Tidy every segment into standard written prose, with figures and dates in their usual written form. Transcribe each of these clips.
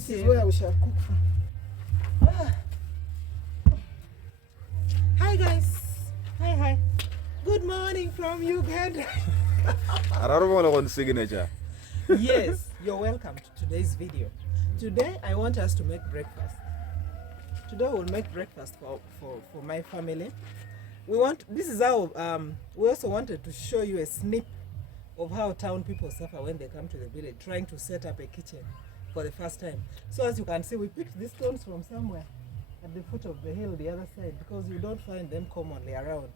This is where we shall cook from. Hi guys. Hi. Good morning from Uganda. Yes, you're welcome to today's video. Today I want us to make breakfast. Today we'll make breakfast for my family. This is how we also wanted to show you a snip of how town people suffer when they come to the village trying to set up a kitchen for the first time. So as you can see, we picked these stones from somewhere at the foot of the hill the other side, because you don't find them commonly around.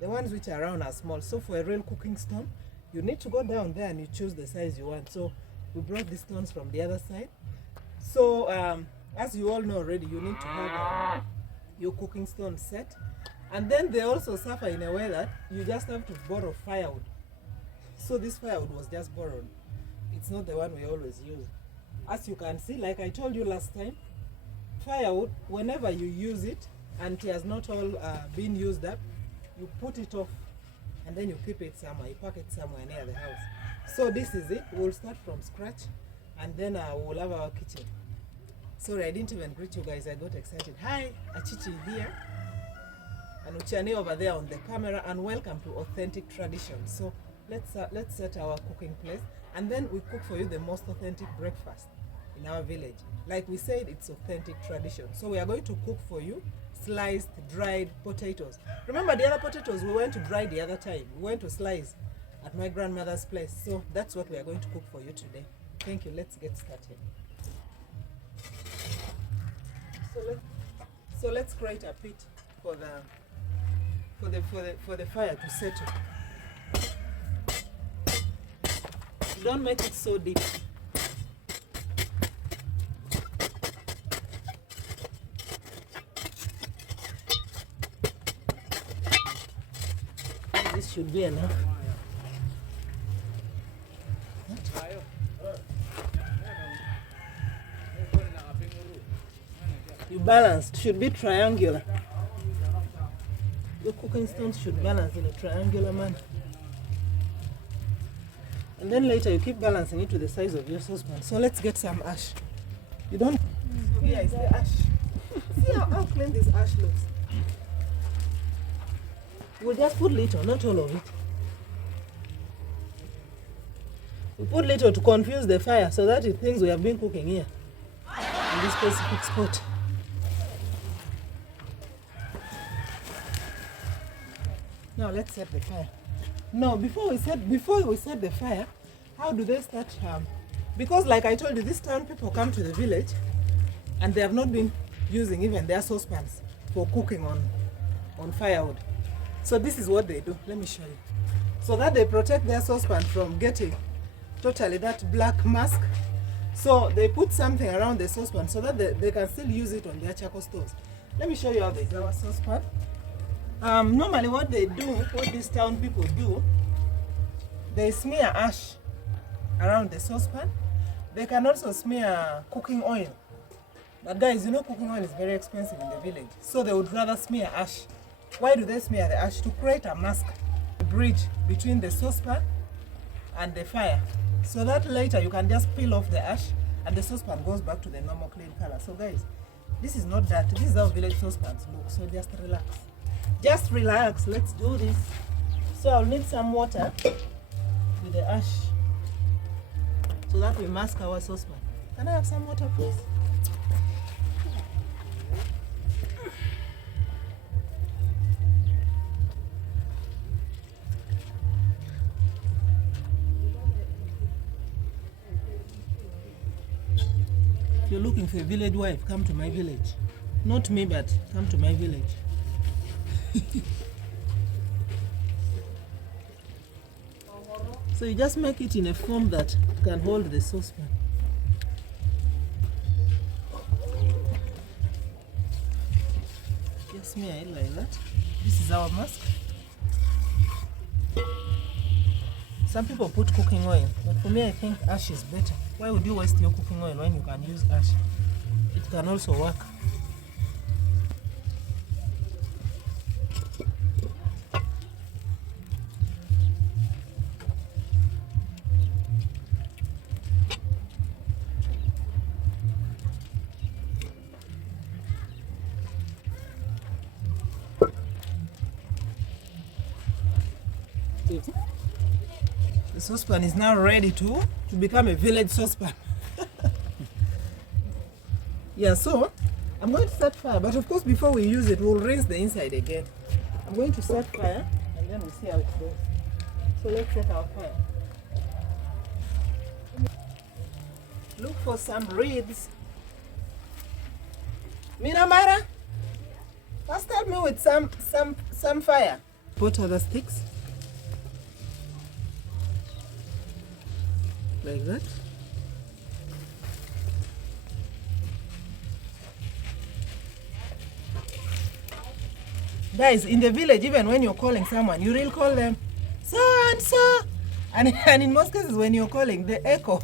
The ones which are around are small. So for a real cooking stone, you need to go down there and you choose the size you want. So we brought the stones from the other side. So as you all know already, you need to have your cooking stone set. And then they also suffer in a way that you just have to borrow firewood. So this firewood was just borrowed. It's not the one we always use. As you can see, like I told you last time, firewood, whenever you use it and it has not all been used up, you put it off and then you keep it somewhere, you pack it somewhere near the house. So this is it. We'll start from scratch and then we'll have our kitchen. Sorry, I didn't even greet you guys. I got excited. Hi, Achichi here and Uchani over there on the camera, and welcome to Authentic Traditions. So let's set our cooking place, and then we cook for you the most authentic breakfast in our village. Like we said, it's authentic tradition. So we are going to cook for you sliced, dried potatoes. Remember the other potatoes we went to dry the other time? We went to slice at my grandmother's place. So that's what we are going to cook for you today. Thank you. Let's get started. So let's create a pit for the fire to settle. Don't make it so deep. This should be enough. You balanced, should be triangular. Your cooking stones should balance in a triangular manner. And then later you keep balancing it to the size of your saucepan. So let's get some ash. You don't... So here is the ash. See how clean this ash looks? We'll just put little, not all of it. We put little to confuse the fire so that it thinks we have been cooking here in this specific spot. Now let's set the fire. No, before we set the fire, how do they start? Because like I told you, this town people come to the village and they have not been using even their saucepans for cooking on firewood. So this is what they do. Let me show you. So that they protect their saucepan from getting totally that black mask. So they put something around the saucepan so that they can still use it on their charcoal stoves. Let me show you how they do our saucepan. Normally what these town people do, they smear ash around the saucepan. They can also smear cooking oil. But guys, you know cooking oil is very expensive in the village. So they would rather smear ash. Why do they smear the ash? To create a mask, a bridge between the saucepan and the fire. So that later you can just peel off the ash and the saucepan goes back to the normal clean color. So guys, this is not that. This is how village saucepans look. So just relax. Just relax, let's do this. So I'll need some water with the ash so that we mask our saucepan. Can I have some water, please? If you're looking for a village wife, come to my village. Not me, but come to my village. So you just make it in a form that can hold the saucepan. Just smear it like that. This is our mask. Some people put cooking oil, but for me I think ash is better. Why would you waste your cooking oil when you can use ash? It can also work. The saucepan is now ready to become a village saucepan. Yeah, so I'm going to start fire, but of course before we use it, we'll rinse the inside again. I'm going to start fire and then we'll see how it goes. So let's set our fire. Look for some reeds. Minamara, first help me with some fire. Put other sticks. Like that. Guys, in the village, even when you're calling someone, you really call them so and so. And in most cases, when you're calling, the echo.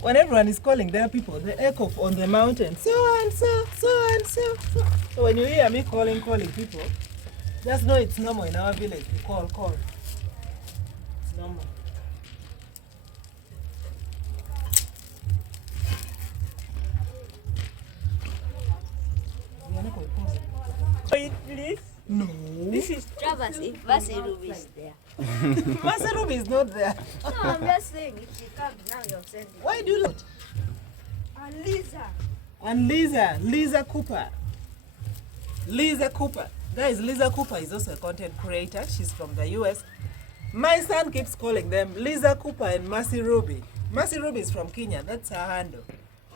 When everyone is calling their people, the echo on the mountain, so and so, so and so. So when you hear me calling people, just know it's normal in our village to call. It's normal. Wait, please. No. This is Travis, if Vasirubi is there. Masarubi is not there. No, I'm just saying, if she comes now, you're sending. Why do you not? And Lisa. And Lisa Cooper. Lisa Cooper. Guys, Lisa Cooper is also a content creator. She's from the US. My son keeps calling them Lisa Cooper and Mercy Ruby. Mercy Ruby is from Kenya. That's her handle.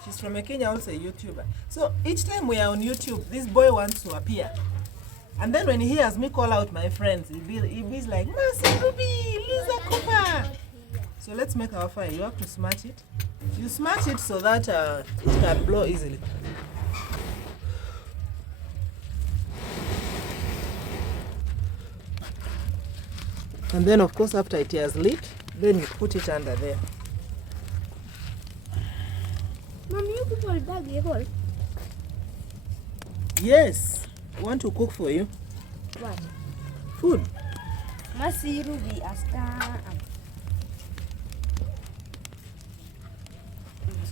She's from a Kenya, also a YouTuber. So each time we are on YouTube, this boy wants to appear. And then when he hears me call out my friends, he'll be like, Mercy Ruby, Lisa Cooper. So let's make our fire. You have to smash it. You smash it so that it can blow easily. And then of course after it has lit, then you put it under there. Mommy, you put all bag here, hold. Yes, I want to cook for you. What? Food. Masirubi asta.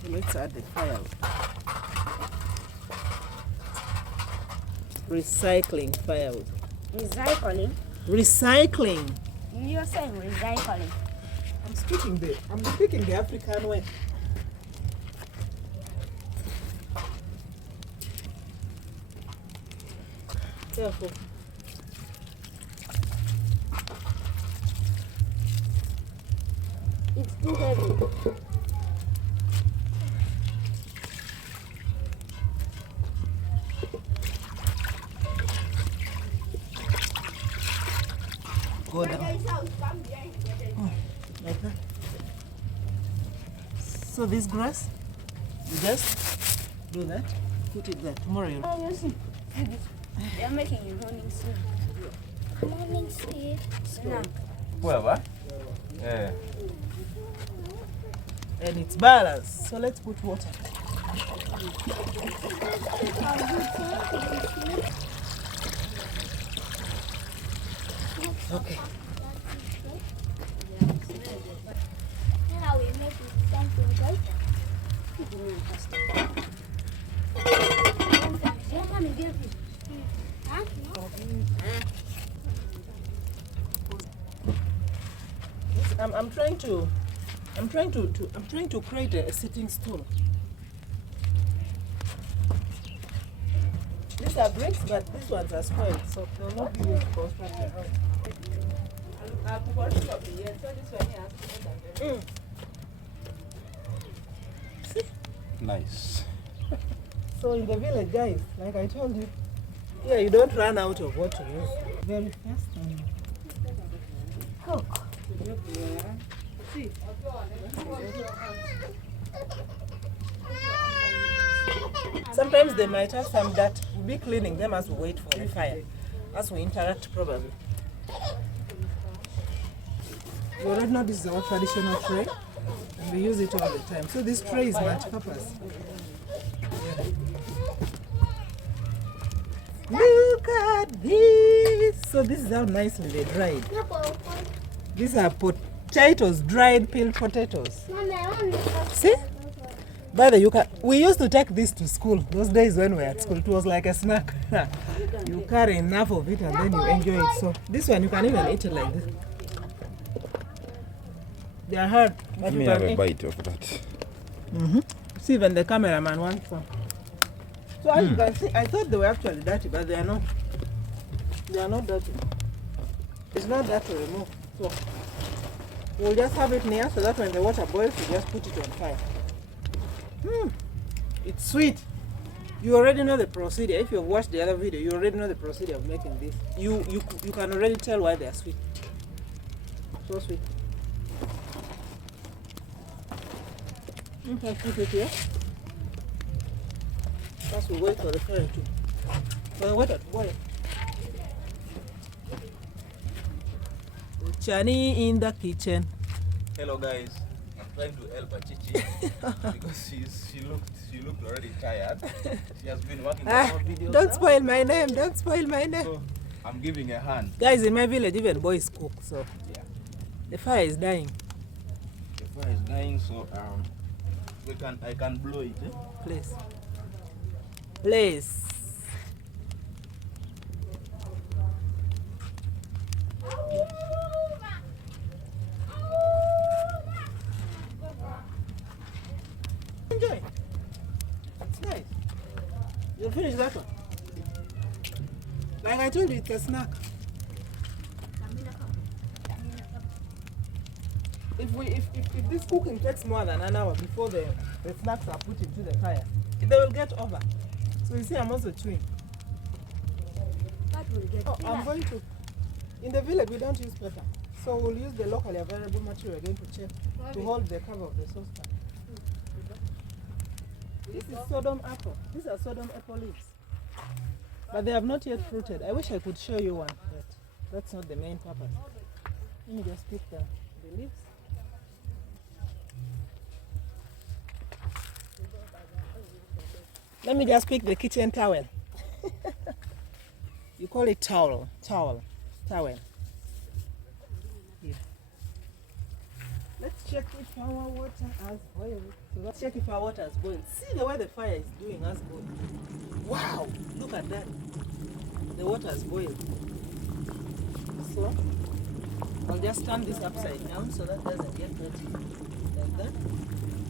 So let's add the firewood. Recycling firewood. Recycling? Recycling. You're saying recycling. I'm speaking the African way. Careful. It's too heavy. Go down. Oh, like that. So this grass, you just do that, put it there. Tomorrow you'll... Oh, you see. They're making you running soon. Morning, Steve. Snack. Whoever? Yeah. And it's balanced. So let's put water. Okay. Now we make it something right. I'm trying to create a sitting stool. These are bricks, but these ones are spoiled, so they'll not be used to construct the house. See? Nice. So in the village, guys, like I told you, yeah, you don't run out of what to use. Very fast and cook. See? Sometimes they might have some dirt. We'll be cleaning them as we wait for the fire, as we interact probably. You already know this is our traditional tray, and we use it all the time. So this tray is multi-purpose. Yeah. Look at this! So this is how nicely they dried. These are potatoes, dried peeled potatoes. See? By the way, we used to take this to school. Those days when we were at school, it was like a snack. You carry enough of it and then you enjoy it. So this one you can even eat it like this. They are hard, but Let you me can have a eat. bite of that. See, even the cameraman wants some. So as you can see, I thought they were actually dirty, but they are not. They are not dirty. It's not that to remove. So we'll just have it near so that when the water boils, you just put it on fire. It's sweet. You already know the procedure. If you've watched the other video, you already know the procedure of making this. You can already tell why they are sweet. So sweet. Okay, put it here. First we wait for the fire to water to boil. Chani in the kitchen. Hello guys. I'm trying to help Chichi because she looked already tired. She has been working on more videos. Don't now. spoil my name. Don't spoil my name. So I'm giving a hand. Guys, in my village, even boys cook. So Yeah. the fire is dying. The fire is dying, so I can blow it. Eh? Please. Please. Enjoy. It's nice. You'll finish that one. Like I told you, it's a snack. If this cooking takes more than an hour before the snacks are put into the fire, they will get over. So you see, I'm also chewing. That will get I'm going to. In the village, we don't use pepper, so we'll use the locally available material again to check to hold the cover of the saucepan. This is Sodom apple. These are Sodom apple leaves, but they have not yet fruited. I wish I could show you one, but that's not the main purpose. Let me just pick the leaves. Let me just pick the kitchen towel. You call it towel. Here. Let's check if our water has boiled. So let's check if our water has boiled. See the way the fire is doing has boiled. Wow, look at that. The water has boiled. So I'll just turn this upside down so that doesn't get dirty. Like that.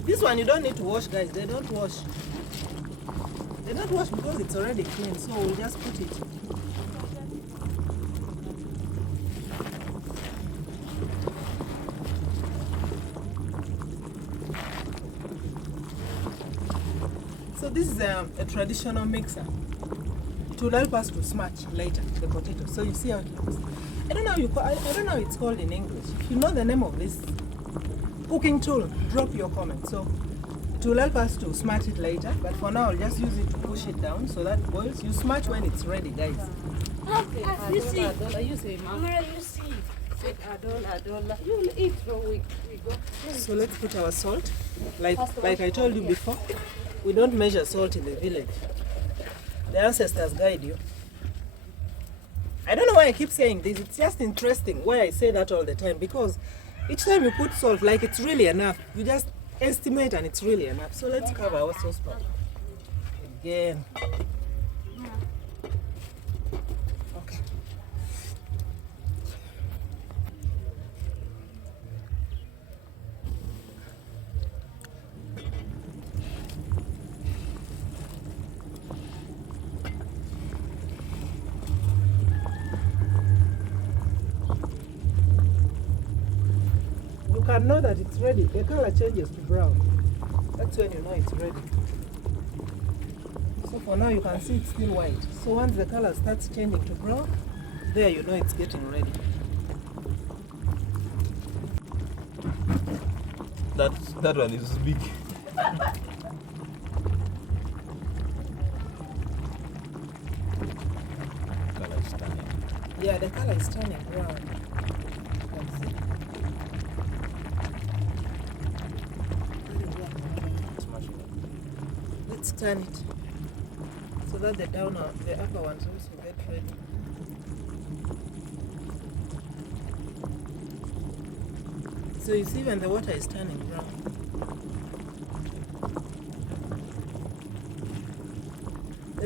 This one you don't need to wash, guys. They don't wash. They don't wash because it's already clean. So we'll just put it. So this is a traditional mixer. It will help us to smash later the potato. So you see how it looks. I don't know I don't know how it's called in English. If you know the name of this cooking tool, drop your comment. So it will help us to smash it later. But for now, I'll just use it to push it down so that it boils. You smash when it's ready, guys. You see. You say, Mom. Mama, you see. You will eat from we go. So let's put our salt. Like I told you before, we don't measure salt in the village. The ancestors guide you. I don't know why I keep saying this. It's just interesting why I say that all the time, because each time you put salt, like it's really enough. You just estimate and it's really enough. So let's cover our saucepan again. Okay. You can know that it's ready. The color changes to brown. That's when you know it's ready. So for now you can see it's still white. So once the color starts changing to brown, there you know it's getting ready. That one is big. Color is stunning. Yeah, the color is turning brown. You can see. Smash it. Let's turn it so that the upper ones also get ready. So you see when the water is turning brown.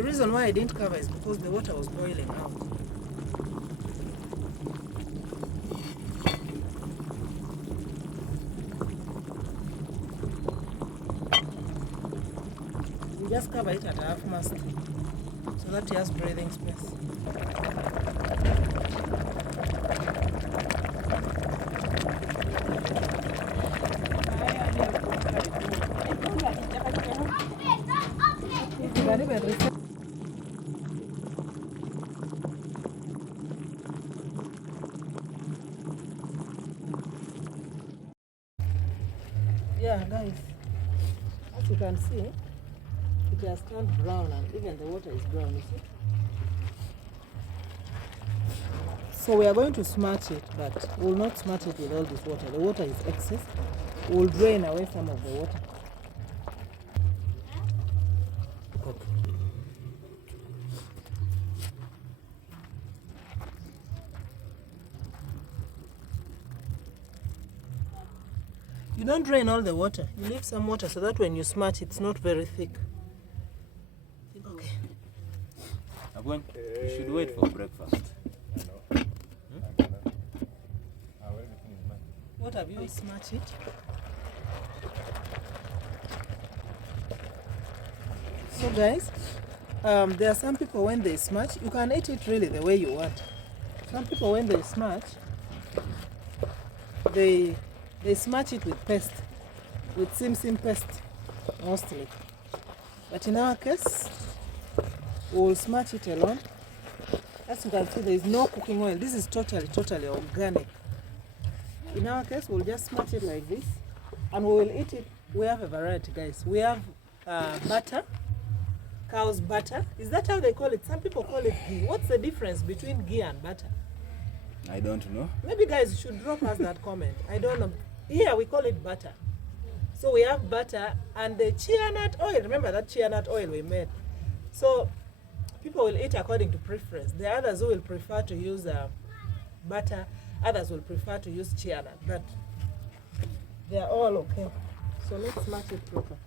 The reason why I didn't cover is because the water was boiling out. We just cover it at half mast so that it has breathing space. Yeah, guys, as you can see, it has turned brown and even the water is brown, you see? So we are going to smudge it, but we'll not smudge it with all this water. The water is excess. We'll drain away some of the water. Okay. You don't drain all the water. You leave some water so that when you smudge, it's not very thick. Okay. Abwen, you should wait for breakfast. What have you smudged it? So guys, there are some people when they smudge, you can eat it really the way you want. Some people when they smudge, they smudge it with paste, with sim paste mostly. But in our case, we'll smudge it alone. As you can see, there is no cooking oil. This is totally organic. In our case, we'll just smudge it like this, and we will eat it. We have a variety, guys. We have butter, cow's butter. Is that how they call it? Some people call it ghee. What's the difference between ghee and butter? I don't know. Maybe guys should drop us that comment. I don't know. Here we call it butter. So we have butter and the chia nut oil. Remember that chia nut oil we made. So people will eat according to preference. There are others who will prefer to use butter. Others will prefer to use chia nut. But they are all okay. So let's match it proper.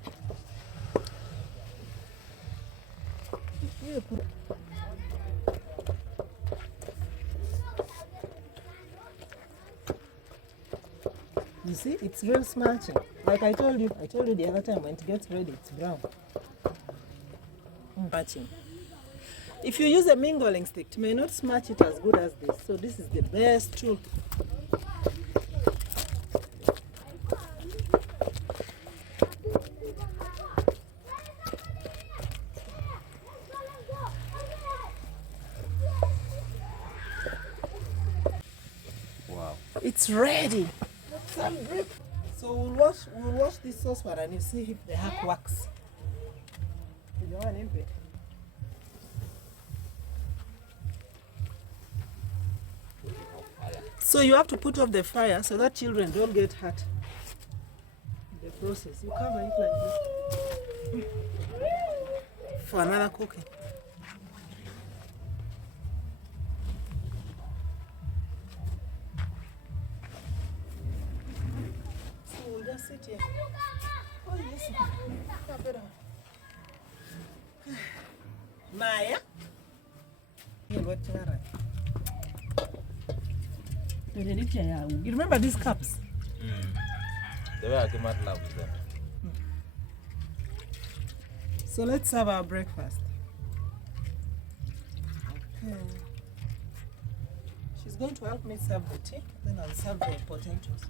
You see, it's real smudging. Like I told you the other time, when it gets ready, it's brown. Smudging. If you use a mingling stick, it may not smudge it as good as this. So this is the best tool. Wow. It's ready. So we'll wash this saucepan and you see if they have wax. So you have to put off the fire so that children don't get hurt in the process. You cover it like this for another cooking. So we'll just sit here. Oh yes. Maya. You remember these cups? The way I came out loves them. So let's have our breakfast. Okay. She's going to help me serve the tea, then I'll serve the potatoes.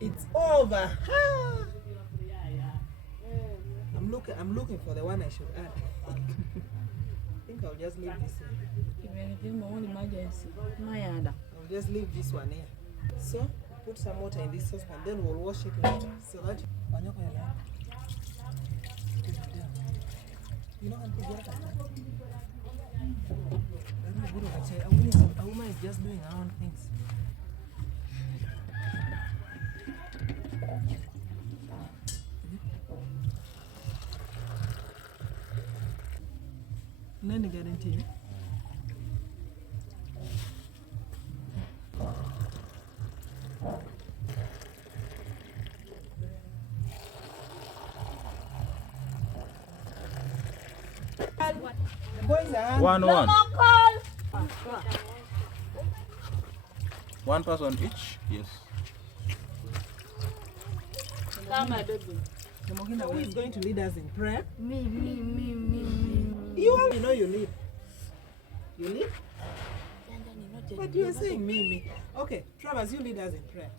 It's over. I'm looking for the one I should add. I think I'll just leave this here. I'll just leave this one here. So put some water in this saucepan, then we'll wash it later. So that you know A woman is just doing her own things. Nani guarantee? The boys are 1-1. One person each? Yes. Who is going to lead us in prayer? Me. You already know you lead. You lead? But you are saying me. Okay, Travers, you lead us in prayer.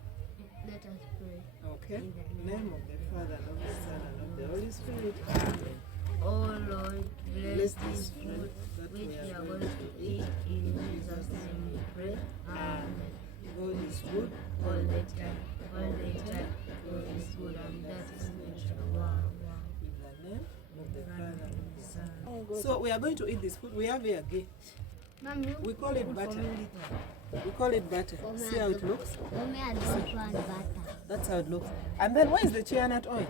Let us pray. Okay. In the name of the Father, and of the Son, and of the Holy Spirit. Amen. Oh Lord, bless Bless this food that which we are going to eat. In Jesus' name we pray. Amen. God is good. All the time. God is good, and that is natural. Wow. In the name of the Father, and of the Son. So we are going to eat this food. We have here again. We call it butter. We call it butter. See how it looks? That's how it looks. And then where is the chia nut oil?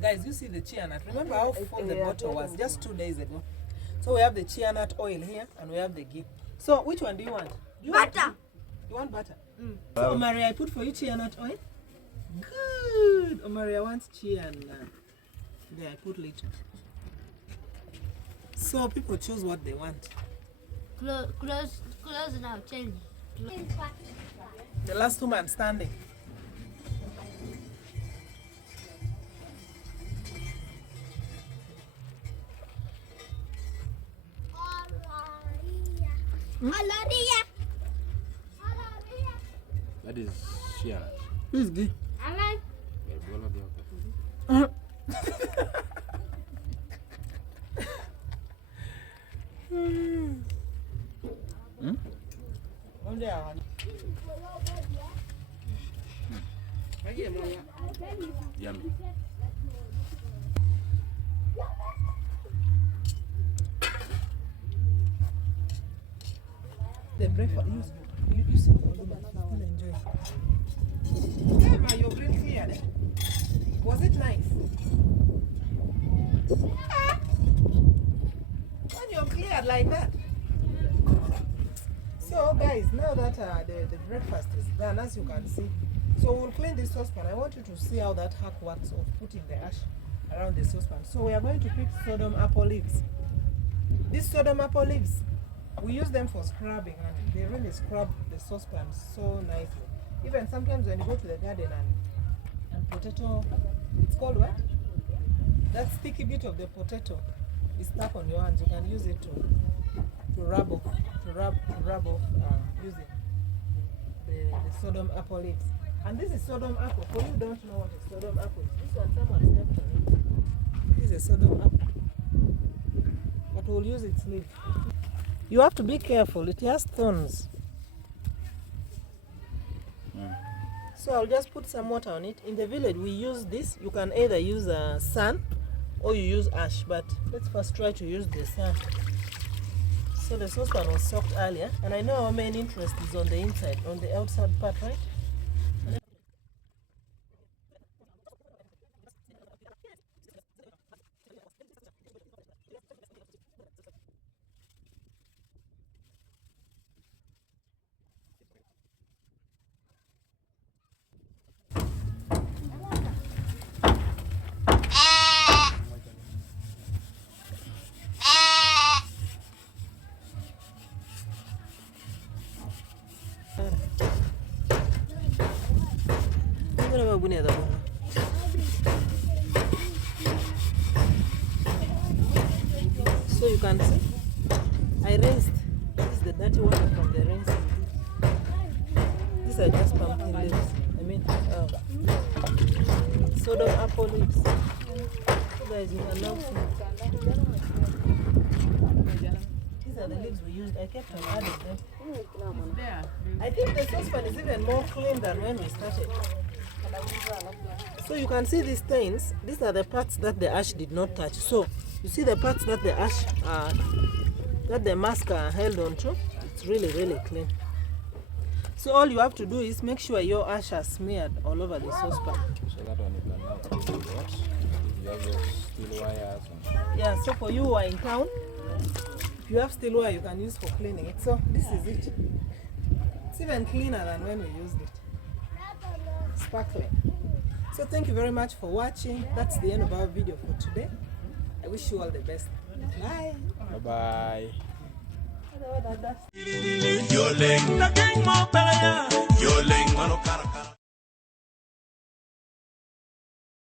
Guys, you see the chia nut. Remember how full the bottle was just 2 days ago? So we have the chia nut oil here and we have the ghee. So which one do you want? Butter. You want butter? So Maria, I put for you chia nut oil. Good. Maria wants chia and there I put little. So people choose what they want. Close now, change. The last woman standing. That is Shia. Who is this? Yummy. The breakfast, you see, still enjoy. Yeah, ma, your brain cleared. Eh? Was it nice? When you're cleared like that. So guys, now that the breakfast is done, as you can see, so we'll clean this saucepan. I want you to see how that hack works of putting the ash around the saucepan. So we are going to pick sodom apple leaves. These sodom apple leaves, we use them for scrubbing and they really scrub the saucepan so nicely. Even sometimes when you go to the garden and potato, it's called what? That sticky bit of the potato is stuck on your hands. You can use it to rub off using the sodom apple leaves. And this is sodom apple. For you don't know what is sodom apple is. This one someone stepped on it. This is sodom apple. But we'll use its leaf. You have to be careful. It has thorns. So I'll just put some water on it. In the village we use this. You can either use sun or you use ash. But let's first try to use the sun. So the saucepan was soaked earlier. And I know our main interest is on the inside, on the outside part, right? So you can see, I rinsed. This is the dirty water from the rinsing. These are just pumpkin leaves. I mean, sodom apple leaves. So guys, you can now see. These are the leaves we used. I kept on adding them. I think the saucepan is even more clean than when we started. So you can see these stains. These are the parts that the ash did not touch. So you see the parts that the ash that the mask are held on to, it's really clean. So all you have to do is make sure your ash are smeared all over the saucepan. So that one you can now clean the pots. You have your steel wires. Yeah, so for you who are in town, if you have steel wire, you can use for cleaning it. So this is it. It's even cleaner than when we used it. Sparkling. So thank you very much for watching. That's the end of our video for today. I wish you all the best. Bye. Bye-bye. Yo